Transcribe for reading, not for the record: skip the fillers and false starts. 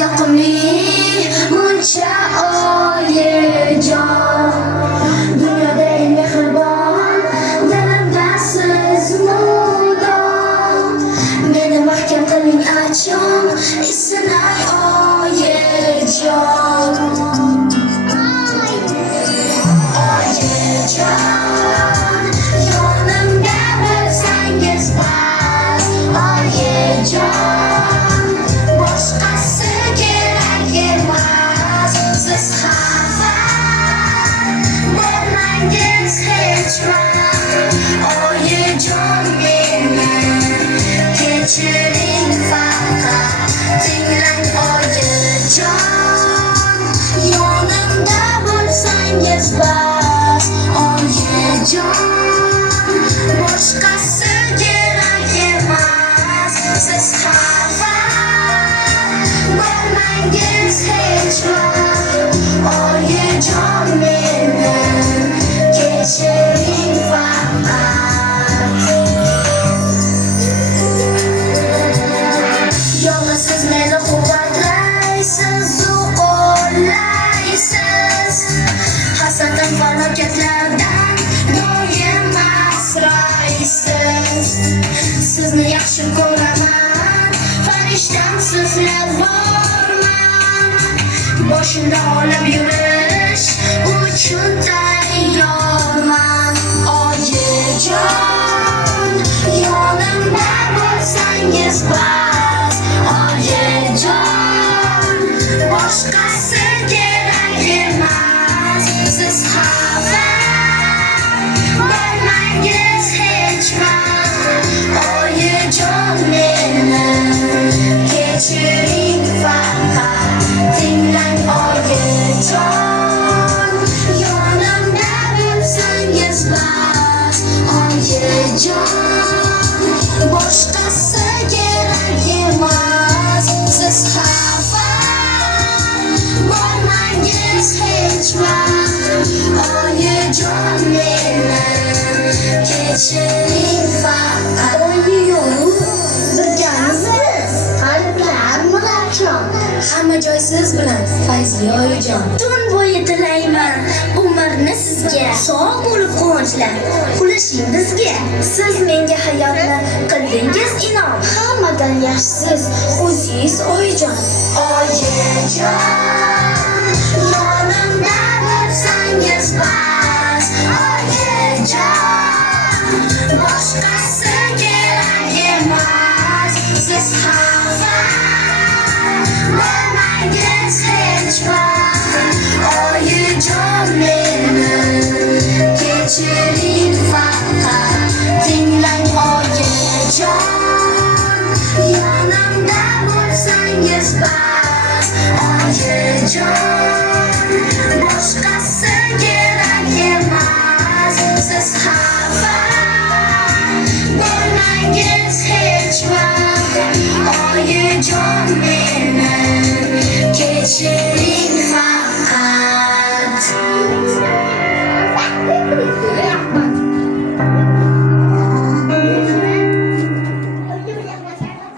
yoqimli muncha oyijon. Dunyoda eng mehribon dilimda siz mudom. Meni mahkam qiling achon isinay oyijon. Oyijon, yonimda bo'lsangiz bas. Oyijon, boshqasi kerak emas. Siz xafa bo'lmangiz hech vaqt. Oyijon, meni kechiring faqat. Tinglang oyijon, yonimda bo'lsangiz bas. Oyijon, boshqasi kerak emas. Siz xafa bo'lmangiz hech vaqt. Oyijon, meni kechiring faqat. Yolg'iz siz meni quvvatlaysiz, qo'llaysiz. Hasadim falokatlardan doim asraysiz. Sizni yaxshi ko'raman, farishtam sizlar borman. Boshimda olib yurish uchun tayyorman. Oyijon, yonimda bo'lsangiz bas. Oyijon, boshqasi kerak emas. Siz xafa bo'lmangiz hech vaqt. Oyijon, meni kechiring faqat. Tinglang oyijon, yonimda bo'lsangiz bas. Oyijon, boshqasi kerak emas. Siz xafa bo'lmangiz hech vaqt. Oyijon, meni kechiring faqat. Oyijon, birgamizmiz. Qalblar murachon. Hamma joy siz bilan, Fayzli oyijon. Tun bo'yi tilayman umrni sizga. Sog' bo'lib quvonchlar ulashing bizga. Siz menga hayotni qildingiz inom. Hammadan yaxshisiz o'zingiz oyijon. Oyijon, yonimda bo'lsangiz bas. Oyijon, boshqasi kerak emas. Siz